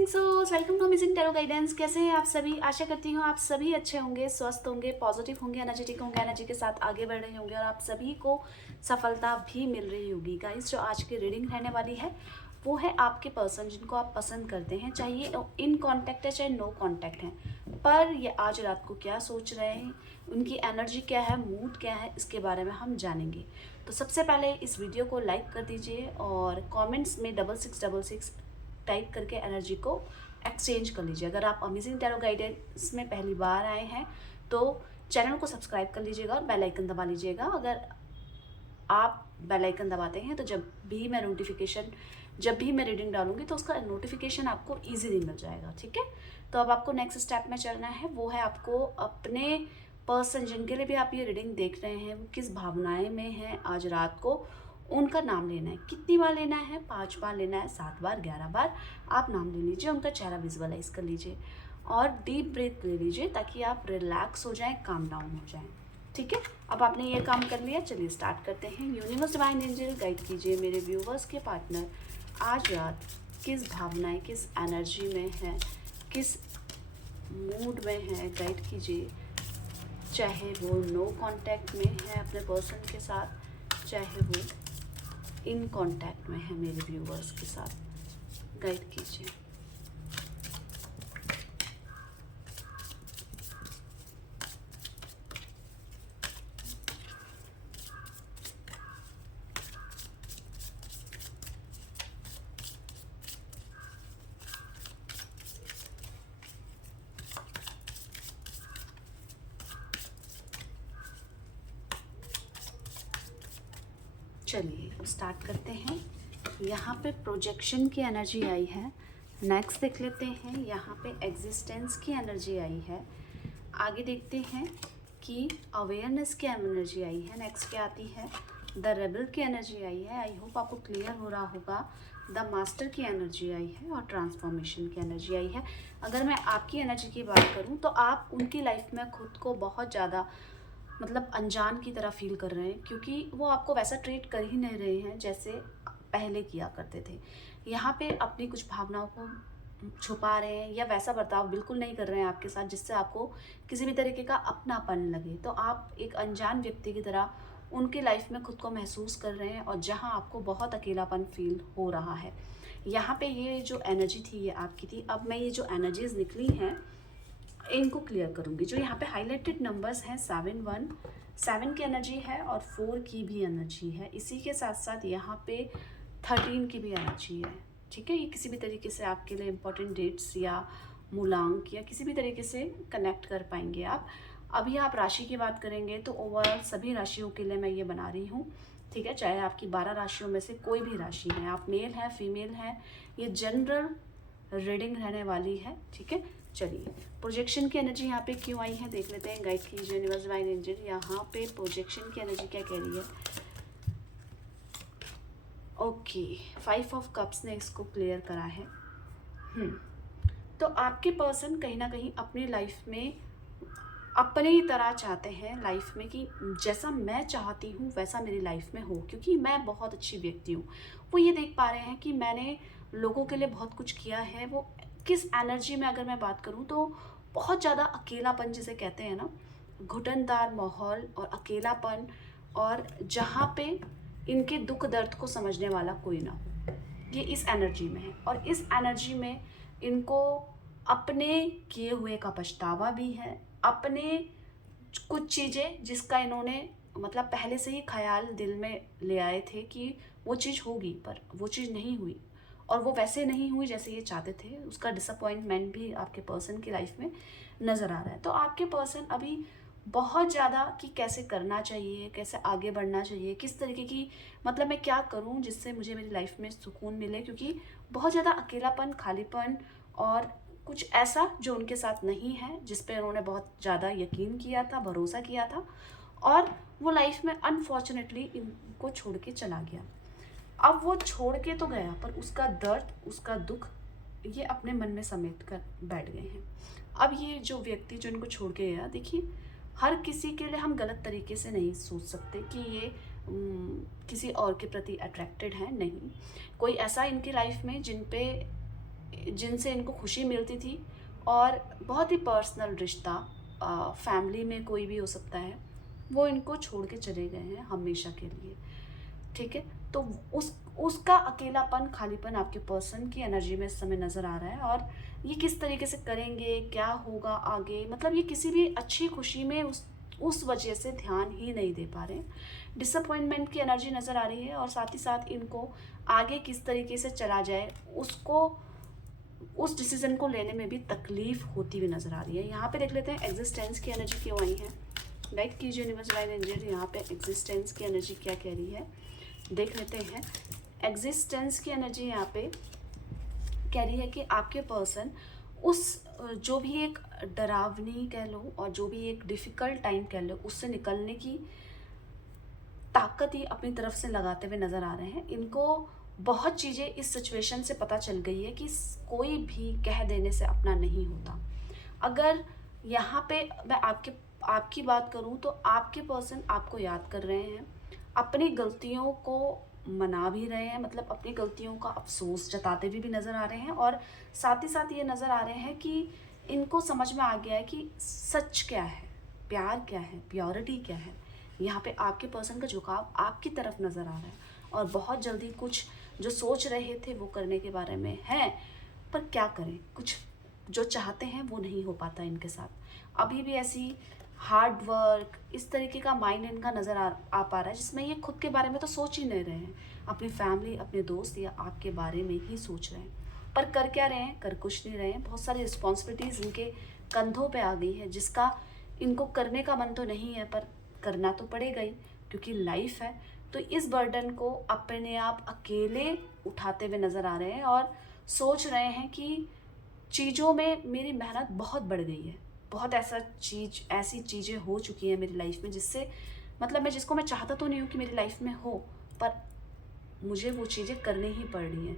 Amazing souls, welcome to amazing tarot guidance. कैसे हैं आप सभी? आशा करती हूँ आप सभी अच्छे होंगे, स्वस्थ होंगे, पॉजिटिव होंगे, एनर्जेटिक होंगे, एनर्जी के साथ आगे बढ़ रहे होंगे और आप सभी को सफलता भी मिल रही होगी। गाइस, जो आज की रीडिंग रहने वाली है वो है आपके पर्सन जिनको आप पसंद करते हैं, चाहे ये इन कॉन्टैक्ट है चाहे नो कॉन्टैक्ट है, पर ये आज रात को क्या सोच रहे हैं, उनकी एनर्जी क्या है, मूड क्या है, इसके बारे में हम जानेंगे। तो सबसे पहले इस वीडियो को लाइक कर दीजिए और कमेंट्स में 6666 टाइप करके एनर्जी को एक्सचेंज कर लीजिए। अगर आप अमेजिंग टैरो गाइडेंस में पहली बार आए हैं तो चैनल को सब्सक्राइब कर लीजिएगा और बेल आइकन दबा लीजिएगा। अगर आप बेल आइकन दबाते हैं तो जब भी मैं रीडिंग डालूंगी तो उसका नोटिफिकेशन आपको इजीली मिल जाएगा। ठीक है, तो अब आपको नेक्स्ट स्टेप में चलना है, वो है आपको अपने पर्सन जिनके लिए भी आप ये रीडिंग देख रहे हैं वो किस भावनाएं में हैं आज रात को, उनका नाम लेना है। कितनी बार लेना है? 5 बार लेना है, 7 बार, 11 बार आप नाम ले लीजिए, उनका चेहरा विजुअलाइज कर लीजिए और डीप ब्रीथ ले लीजिए ताकि आप रिलैक्स हो जाएं, काम डाउन हो जाएं। ठीक है, अब आपने ये काम कर लिया, चलिए स्टार्ट करते हैं। यूनिवर्स डिवाइन एंजल गाइड कीजिए मेरे व्यूवर्स के पार्टनर आज रात किस भावनाएं, किस एनर्जी में है, किस मूड में है, गाइड कीजिए। चाहे वो नो कांटेक्ट में है अपने पर्सन के साथ, चाहे वो इन कांटेक्ट में है मेरे व्यूवर्स के साथ, गाइड कीजिए। चलिए स्टार्ट करते हैं। यहाँ पे प्रोजेक्शन की एनर्जी आई है। नेक्स्ट देख लेते हैं, यहाँ पे एग्जिस्टेंस की एनर्जी आई है। आगे देखते हैं कि अवेयरनेस की एनर्जी आई है। नेक्स्ट क्या आती है? द रेबल की एनर्जी आई है। आई होप आपको क्लियर हो रहा होगा। द मास्टर की एनर्जी आई है और ट्रांसफॉर्मेशन की एनर्जी आई है। अगर मैं आपकी एनर्जी की बात करूँ तो आप उनकी लाइफ में खुद को बहुत ज़्यादा मतलब अनजान की तरह फील कर रहे हैं, क्योंकि वो आपको वैसा ट्रीट कर ही नहीं रहे हैं जैसे पहले किया करते थे। यहाँ पे अपनी कुछ भावनाओं को छुपा रहे हैं या वैसा बर्ताव बिल्कुल नहीं कर रहे हैं आपके साथ जिससे आपको किसी भी तरीके का अपनापन लगे। तो आप एक अनजान व्यक्ति की तरह उनकी लाइफ में खुद को महसूस कर रहे हैं और जहाँ आपको बहुत अकेलापन फील हो रहा है। यहाँ पे ये जो एनर्जी थी ये आपकी थी। अब मैं ये जो एनर्जीज निकली हैं इनको क्लियर करूंगी। जो यहाँ पे हाईलाइटेड नंबर्स हैं 7 की एनर्जी है और 4 की भी एनर्जी है। इसी के साथ साथ यहाँ पे 13 की भी एनर्जी है। ठीक है, ये किसी भी तरीके से आपके लिए इम्पोर्टेंट डेट्स या मूलांक या किसी भी तरीके से कनेक्ट कर पाएंगे आप। अभी आप राशि की बात करेंगे तो ओवरऑल सभी राशियों के लिए मैं ये बना रही हूँ। ठीक है, चाहे आपकी 12 राशियों में से कोई भी राशि है, आप मेल है फीमेल है, ये जनरल रीडिंग रहने वाली है। ठीक है, चलिए प्रोजेक्शन की एनर्जी यहाँ पे क्यों आई है देख लेते हैं। गाइड कीजिए यूनिवर्स डिवाइन एंजल, यहाँ पे प्रोजेक्शन की एनर्जी क्या कह रही है। ओके, 5 ऑफ कप्स ने इसको क्लियर करा है। तो आपके पर्सन कहीं ना कहीं अपनी लाइफ में अपनी तरह चाहते हैं लाइफ में कि जैसा मैं चाहती हूँ वैसा मेरी लाइफ में हो, क्योंकि मैं बहुत अच्छी व्यक्ति हूँ। वो ये देख पा रहे हैं कि मैंने लोगों के लिए बहुत कुछ किया है। वो किस एनर्जी में अगर मैं बात करूँ तो बहुत ज़्यादा अकेलापन जिसे कहते हैं ना, घुटनदार माहौल और अकेलापन, और जहाँ पे इनके दुख दर्द को समझने वाला कोई ना हो, ये इस एनर्जी में है। और इस एनर्जी में इनको अपने किए हुए का पछतावा भी है, अपने कुछ चीज़ें जिसका इन्होंने मतलब पहले से ही ख्याल दिल में ले आए थे कि वो चीज़ होगी, पर वो चीज़ नहीं हुई और वो वैसे नहीं हुई जैसे ये चाहते थे। उसका डिसअपॉइंटमेंट भी आपके पर्सन की लाइफ में नज़र आ रहा है। तो आपके पर्सन अभी बहुत ज़्यादा कि कैसे करना चाहिए, कैसे आगे बढ़ना चाहिए, किस तरीके की मतलब मैं क्या करूं जिससे मुझे मेरी लाइफ में सुकून मिले, क्योंकि बहुत ज़्यादा अकेलापन, खालीपन और कुछ ऐसा जो उनके साथ नहीं है, जिस पे उन्होंने बहुत ज़्यादा यकीन किया था, भरोसा किया था, और वो लाइफ में अनफॉर्चुनेटली इनको छोड़ के चला गया। अब वो छोड़ के तो गया पर उसका दर्द, उसका दुख ये अपने मन में समेट कर बैठ गए हैं। अब ये जो व्यक्ति जो इनको छोड़ के गया, देखिए हर किसी के लिए हम गलत तरीके से नहीं सोच सकते कि ये किसी और के प्रति अट्रैक्टेड है। नहीं, कोई ऐसा इनकी लाइफ में जिन पे जिनसे इनको खुशी मिलती थी, और बहुत ही पर्सनल रिश्ता, फैमिली में कोई भी हो सकता है, वो इनको छोड़ के चले गए हैं हमेशा के लिए। ठीक है, तो उसका अकेलापन, खालीपन आपके पर्सन की एनर्जी में इस समय नज़र आ रहा है। और ये किस तरीके से करेंगे, क्या होगा आगे, मतलब ये किसी भी अच्छी खुशी में उस वजह से ध्यान ही नहीं दे पा रहे हैं। डिसअपॉइंटमेंट की एनर्जी नज़र आ रही है, और साथ ही साथ इनको आगे किस तरीके से चला जाए उसको, उस डिसीजन को लेने में भी तकलीफ होती हुई नज़र आ रही है। यहाँ पे देख लेते हैं एग्जिस्टेंस की एनर्जी क्यों आई है। लाइक कीजिए यूनिवर्स लाइन एंजल, यहाँ पे एग्जिस्टेंस की एनर्जी क्या कह रही है देख लेते हैं। एग्जिस्टेंस की एनर्जी यहाँ पे कह रही है कि आपके पर्सन उस जो भी एक डरावनी कह लो और जो भी एक डिफ़िकल्ट टाइम कह लो, उससे निकलने की ताकत ही अपनी तरफ से लगाते हुए नज़र आ रहे हैं। इनको बहुत चीज़ें इस सिचुएशन से पता चल गई है कि कोई भी कह देने से अपना नहीं होता। अगर यहाँ पे मैं आपकी बात करूँ तो आपके पर्सन आपको याद कर रहे हैं, अपनी गलतियों को मना भी रहे हैं, मतलब अपनी गलतियों का अफसोस जताते भी नज़र आ रहे हैं, और साथ ही साथ ये नज़र आ रहे हैं कि इनको समझ में आ गया है कि सच क्या है, प्यार क्या है, प्योरिटी क्या है। यहाँ पे आपके पर्सन का झुकाव आपकी तरफ नज़र आ रहा है, और बहुत जल्दी कुछ जो सोच रहे थे वो करने के बारे में है, पर क्या करें, कुछ जो चाहते हैं वो नहीं हो पाता इनके साथ। अभी भी ऐसी हार्ड वर्क, इस तरीके का माइंड इनका नज़र आ पा रहा है, जिसमें ये खुद के बारे में तो सोच ही नहीं रहे हैं, अपनी फैमिली, अपने दोस्त या आपके बारे में ही सोच रहे हैं। पर कर क्या रहे हैं, कर कुछ नहीं रहे हैं। बहुत सारी रिस्पॉन्सिबिलिटीज़ इनके कंधों पे आ गई है, जिसका इनको करने का मन तो नहीं है, पर करना तो पड़ेगा ही, क्योंकि लाइफ है। तो इस बर्डन को अपने आप अकेले उठाते हुए नज़र आ रहे हैं, और सोच रहे हैं कि चीज़ों में मेरी मेहनत बहुत बढ़ गई है, बहुत ऐसी चीज़ें हो चुकी हैं मेरी लाइफ में, जिससे मतलब मैं जिसको मैं चाहता तो नहीं हूँ कि मेरी लाइफ में हो, पर मुझे वो चीज़ें करनी ही पड़ रही हैं,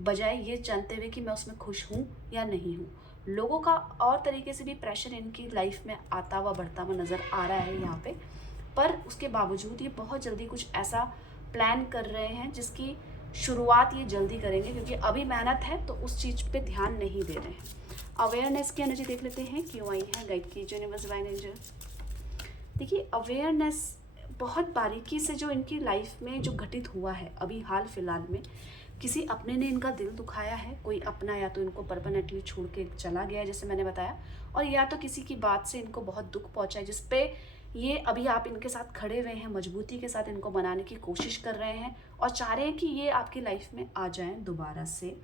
बजाय ये जानते हुए कि मैं उसमें खुश हूँ या नहीं हूँ। लोगों का और तरीके से भी प्रेशर इनकी लाइफ में आता हुआ बढ़ता हुआ नज़र आ रहा है यहाँ पे, पर उसके बावजूद ये बहुत जल्दी कुछ ऐसा प्लान कर रहे हैं जिसकी शुरुआत ये जल्दी करेंगे, क्योंकि अभी मेहनत है तो उस चीज़ पे ध्यान नहीं दे रहे हैं। अवेयरनेस की एनर्जी देख लेते हैं क्यों आई है, गाइड कीजिए यूनिवर्स डिवाइन एंजल। देखिए, अवेयरनेस बहुत बारीकी से जो इनकी लाइफ में जो घटित हुआ है अभी हाल फिलहाल में, किसी अपने ने इनका दिल दुखाया है, कोई अपना या तो इनको परमानेंटली छोड़ के चला गया है जैसे मैंने बताया, और या तो किसी की बात से इनको बहुत दुख पहुंचा है, जिसपे ये अभी आप इनके साथ खड़े हुए हैं, मजबूती के साथ इनको बनाने की कोशिश कर रहे हैं, और चाह रहे हैं कि ये आपकी लाइफ में आ जाएं दोबारा से,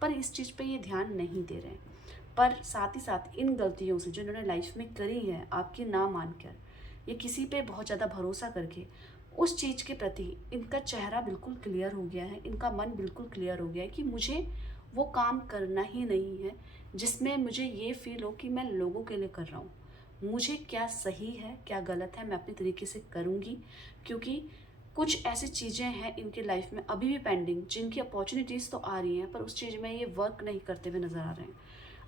पर इस चीज़ पे ये ध्यान नहीं दे रहे हैं। पर साथ ही साथ इन गलतियों से जो इन्होंने लाइफ में करी है, आपकी ना मानकर, ये किसी पे बहुत ज़्यादा भरोसा करके, उस चीज़ के प्रति इनका चेहरा बिल्कुल क्लियर हो गया है, इनका मन बिल्कुल क्लियर हो गया है कि मुझे वो काम करना ही नहीं है जिसमें मुझे ये फील हो कि मैं लोगों के लिए कर रहा हूँ। मुझे क्या सही है, क्या गलत है, मैं अपने तरीके से करूँगी, क्योंकि कुछ ऐसी चीज़ें हैं इनकी लाइफ में अभी भी पेंडिंग, जिनकी अपॉर्चुनिटीज़ तो आ रही हैं, पर उस चीज़ में ये वर्क नहीं करते हुए नज़र आ रहे हैं।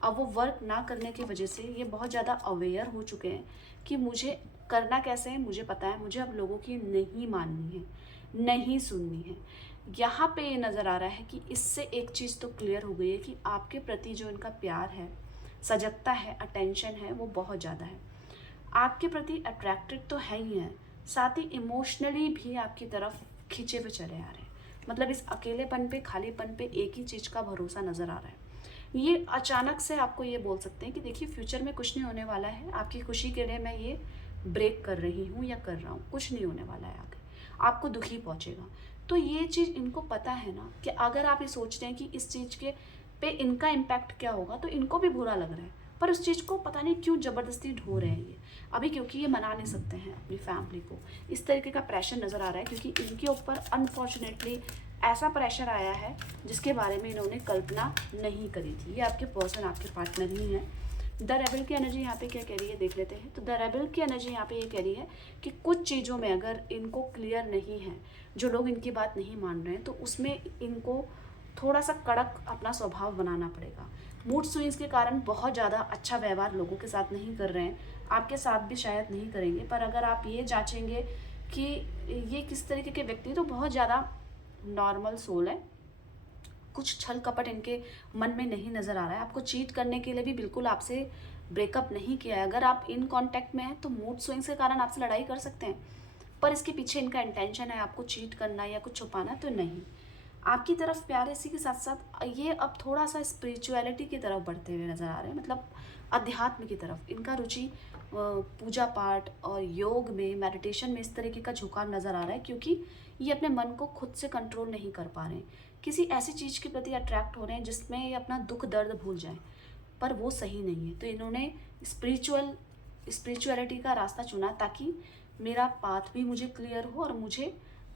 अब वो वर्क ना करने की वजह से ये बहुत ज़्यादा अवेयर हो चुके हैं कि मुझे करना कैसे है, मुझे पता है, मुझे अब लोगों की नहीं माननी है, नहीं सुननी है। यहाँ पे ये नज़र आ रहा है कि इससे एक चीज़ तो क्लियर हो गई है कि आपके प्रति जो इनका प्यार है, सजगता है, अटेंशन है, वो बहुत ज़्यादा है। आपके प्रति अट्रैक्टेड तो है ही हैं, साथ ही इमोशनली भी आपकी तरफ खींचे हुए चले आ रहे हैं। मतलब इस अकेलेपन पे, खालीपन पे एक ही चीज़ का भरोसा नज़र आ रहा है। ये अचानक से आपको ये बोल सकते हैं कि देखिए फ्यूचर में कुछ नहीं होने वाला है, आपकी खुशी के लिए मैं ये ब्रेक कर रही हूँ या कर रहा हूँ, कुछ नहीं होने वाला है आगे, आपको दुख ही पहुँचेगा। तो ये चीज़ इनको पता है ना कि अगर आप ये सोचते हैं कि इस चीज़ के पे इनका इम्पैक्ट क्या होगा, तो इनको भी बुरा लग रहा है, पर उस चीज़ को पता नहीं क्यों ज़बरदस्ती ढो रहे हैं ये अभी, क्योंकि ये मना नहीं सकते हैं अपनी फैमिली को। इस तरीके का प्रेशर नज़र आ रहा है, क्योंकि इनके ऊपर अनफॉर्चुनेटली ऐसा प्रेशर आया है जिसके बारे में इन्होंने कल्पना नहीं करी थी। ये आपके पर्सन, आपके पार्टनर ही हैं। द रेबल की एनर्जी यहाँ पे क्या कह रही है देख लेते हैं। तो द रेबल की एनर्जी यहाँ पे ये कह रही है कि कुछ चीज़ों में अगर इनको क्लियर नहीं है, जो लोग इनकी बात नहीं मान रहे हैं, तो उसमें इनको थोड़ा सा कड़क अपना स्वभाव बनाना पड़ेगा। मूड स्विंग्स के कारण बहुत ज़्यादा अच्छा व्यवहार लोगों के साथ नहीं कर रहे हैं, आपके साथ भी शायद नहीं करेंगे, पर अगर आप ये जांचेंगे कि ये किस तरीके के व्यक्ति, तो बहुत ज़्यादा नॉर्मल सोल है, कुछ छल कपट इनके मन में नहीं नज़र आ रहा है। आपको चीट करने के लिए भी बिल्कुल आपसे ब्रेकअप नहीं किया है। अगर आप इन कांटेक्ट में हैं तो मूड स्विंग्स के कारण आपसे लड़ाई कर सकते हैं, पर इसके पीछे इनका इंटेंशन है आपको चीट करना या कुछ छुपाना तो नहीं। आपकी तरफ प्यार, इसी के साथ साथ ये अब थोड़ा सा स्पिरिचुअलिटी की तरफ बढ़ते हुए नज़र आ रहे हैं, मतलब अध्यात्म की तरफ। इनका रुचि पूजा पाठ और योग में, मेडिटेशन में इस तरीके का झुकाव नज़र आ रहा है, क्योंकि ये अपने मन को खुद से कंट्रोल नहीं कर पा रहे हैं। किसी ऐसी चीज़ के प्रति अट्रैक्ट हो रहे हैं जिसमें ये अपना दुख दर्द भूल जाएं, पर वो सही नहीं है। तो इन्होंने स्पिरिचुअलिटी का रास्ता चुना ताकि मेरा पाथ भी मुझे क्लियर हो और मुझे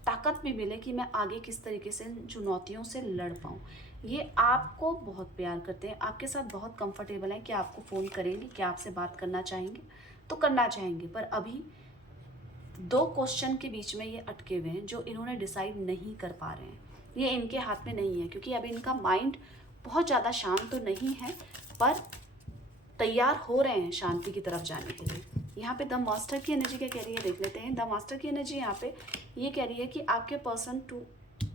ताकत भी मिले कि मैं आगे किस तरीके से चुनौतियों से लड़ पाऊँ। ये आपको बहुत प्यार करते हैं, आपके साथ बहुत कंफर्टेबल हैं कि आपको फ़ोन करेंगे, क्या आपसे बात करना चाहेंगे तो करना चाहेंगे, पर अभी 2 क्वेश्चन के बीच में ये अटके हुए हैं जो इन्होंने डिसाइड नहीं कर पा रहे हैं। ये इनके हाथ में नहीं है, क्योंकि अभी इनका माइंड बहुत ज़्यादा शांत तो नहीं है, पर तैयार हो रहे हैं शांति की तरफ जाने के लिए। यहाँ पे द मास्टर की एनर्जी क्या कह रही है देख लेते हैं। द मास्टर की एनर्जी यहाँ पे ये कह रही है कि आपके पर्सन 2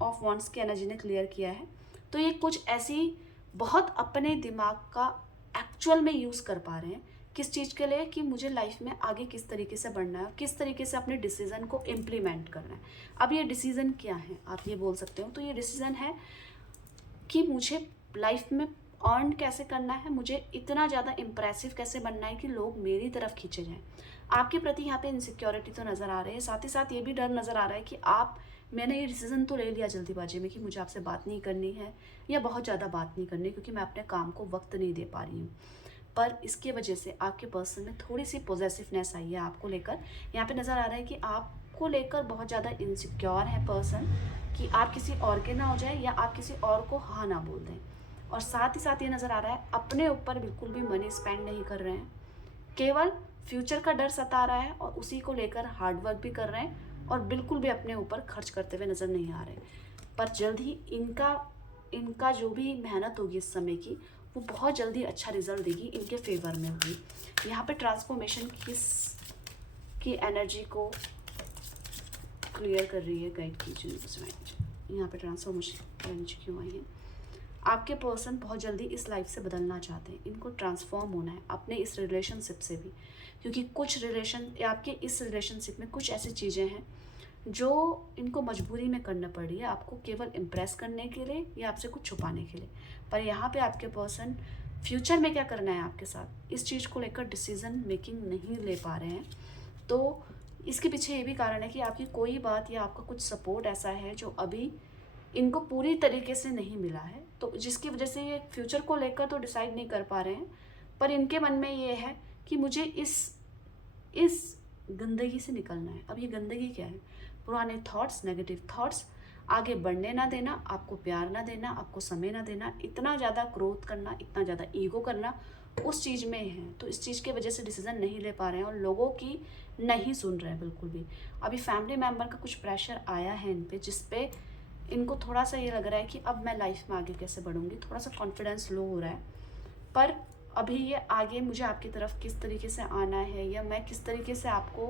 ऑफ वांड्स की एनर्जी ने क्लियर किया है, तो ये कुछ ऐसी बहुत अपने दिमाग का एक्चुअल में यूज़ कर पा रहे हैं। किस चीज़ के लिए? कि मुझे लाइफ में आगे किस तरीके से बढ़ना है, किस तरीके से अपने डिसीज़न को इम्प्लीमेंट करना है। अब ये डिसीज़न क्या है आप ये बोल सकते हो, तो ये डिसीज़न है कि मुझे लाइफ में अर्न कैसे करना है, मुझे इतना ज़्यादा इम्प्रेसिव कैसे बनना है कि लोग मेरी तरफ खींचे जाएं। आपके प्रति यहाँ पे इनसिक्योरिटी तो नज़र आ रही है, साथ ही साथ ये भी डर नज़र आ रहा है कि मैंने ये डिसीज़न तो ले लिया जल्दीबाजी में कि मुझे आपसे बात नहीं करनी है या बहुत ज़्यादा बात नहीं करनी, क्योंकि मैं अपने काम को वक्त नहीं दे पा रही हूँ। पर इसके वजह से आपके पर्सन में थोड़ी सी पॉजेसिवनेस आई है आपको लेकर। यहाँ पे नज़र आ रहा है कि आपको लेकर बहुत ज़्यादा इनसिक्योर है पर्सन, कि आप किसी और के ना हो जाए या आप किसी और को हाँ ना बोल दें। और साथ ही साथ ये नज़र आ रहा है अपने ऊपर बिल्कुल भी मनी स्पेंड नहीं कर रहे हैं, केवल फ्यूचर का डर सता रहा है और उसी को लेकर हार्डवर्क भी कर रहे हैं और बिल्कुल भी अपने ऊपर खर्च करते हुए नज़र नहीं आ रहे। पर जल्द ही इनका जो भी मेहनत होगी इस समय की, वो बहुत जल्दी अच्छा रिजल्ट देगी, इनके फेवर में होगी। यहाँ पे ट्रांसफॉर्मेशन की एनर्जी को क्लियर कर रही है, गाइड कीजिए। यहाँ पे ट्रांसफॉर्मेशन एनर्जी क्यों आई है? आपके पर्सन बहुत जल्दी इस लाइफ से बदलना चाहते हैं, इनको ट्रांसफॉर्म होना है अपने इस रिलेशनशिप से भी, क्योंकि आपके इस रिलेशनशिप में कुछ ऐसी चीज़ें हैं जो इनको मजबूरी में करना पड़ रही है, आपको केवल इम्प्रेस करने के लिए या आपसे कुछ छुपाने के लिए। पर यहाँ पे आपके पर्सन फ्यूचर में क्या करना है आपके साथ, इस चीज़ को लेकर डिसीज़न मेकिंग नहीं ले पा रहे हैं। तो इसके पीछे ये भी कारण है कि आपकी कोई बात या आपका कुछ सपोर्ट ऐसा है जो अभी इनको पूरी तरीके से नहीं मिला है, तो जिसकी वजह से ये फ्यूचर को लेकर तो डिसाइड नहीं कर पा रहे हैं। पर इनके मन में ये है कि मुझे इस गंदगी से निकलना है। अब ये गंदगी क्या है? पुराने थॉट्स, नेगेटिव थॉट्स, आगे बढ़ने ना देना, आपको प्यार ना देना, आपको समय ना देना, इतना ज़्यादा ग्रोथ करना, इतना ज़्यादा ईगो करना, उस चीज़ में है। तो इस चीज़ की वजह से डिसीज़न नहीं ले पा रहे हैं और लोगों की नहीं सुन रहे हैं बिल्कुल भी। अभी फैमिली मेम्बर का कुछ प्रेशर आया है इन पे, जिस पे इनको थोड़ा सा ये लग रहा है कि अब मैं लाइफ में आगे कैसे बढ़ूंगी, थोड़ा सा कॉन्फिडेंस लो हो रहा है। पर अभी ये आगे मुझे आपकी तरफ किस तरीके से आना है या मैं किस तरीके से आपको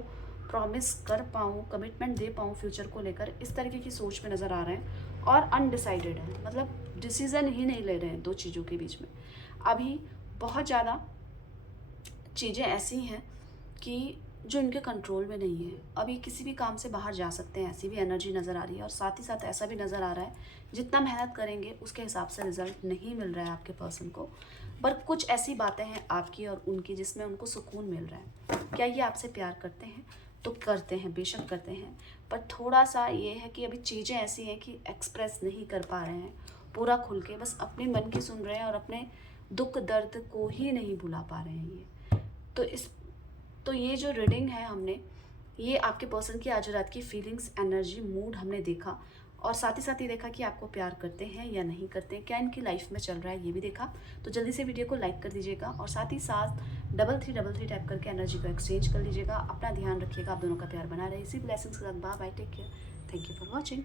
प्रॉमिस कर पाऊँ, कमिटमेंट दे पाऊँ फ्यूचर को लेकर, इस तरीके की सोच में नज़र आ रहे हैं और अनडिसाइडेड है, मतलब डिसीज़न ही नहीं ले रहे हैं 2 चीज़ों के बीच में। अभी बहुत ज़्यादा चीज़ें ऐसी हैं कि जो इनके कंट्रोल में नहीं है। अभी किसी भी काम से बाहर जा सकते हैं, ऐसी भी एनर्जी नज़र आ रही है। और साथ ही साथ ऐसा भी नज़र आ रहा है जितना मेहनत करेंगे उसके हिसाब से रिजल्ट नहीं मिल रहा है आपके पर्सन को। पर कुछ ऐसी बातें हैं आपकी और उनकी जिसमें उनको सुकून मिल रहा है। क्या ये आपसे प्यार करते हैं? तो करते हैं, बेशक करते हैं, पर थोड़ा सा ये है कि अभी चीज़ें ऐसी हैं कि एक्सप्रेस नहीं कर पा रहे हैं पूरा खुल के, बस अपने मन की सुन रहे हैं और अपने दुख दर्द को ही नहीं भुला पा रहे हैं ये। तो ये जो रीडिंग है हमने, ये आपके पर्सन की आज रात की फीलिंग्स, एनर्जी, मूड हमने देखा और साथ ही साथ ये देखा कि आपको प्यार करते हैं या नहीं करते हैं, क्या इनकी लाइफ में चल रहा है ये भी देखा। तो जल्दी से वीडियो को लाइक कर दीजिएगा और साथ ही साथ 3333 टाइप करके एनर्जी को एक्सचेंज कर लीजिएगा। अपना ध्यान रखिएगा, आप दोनों का प्यार बना रहे। इसी ब्लेसिंग्स के साथ bye bye, take care, thank you for watching.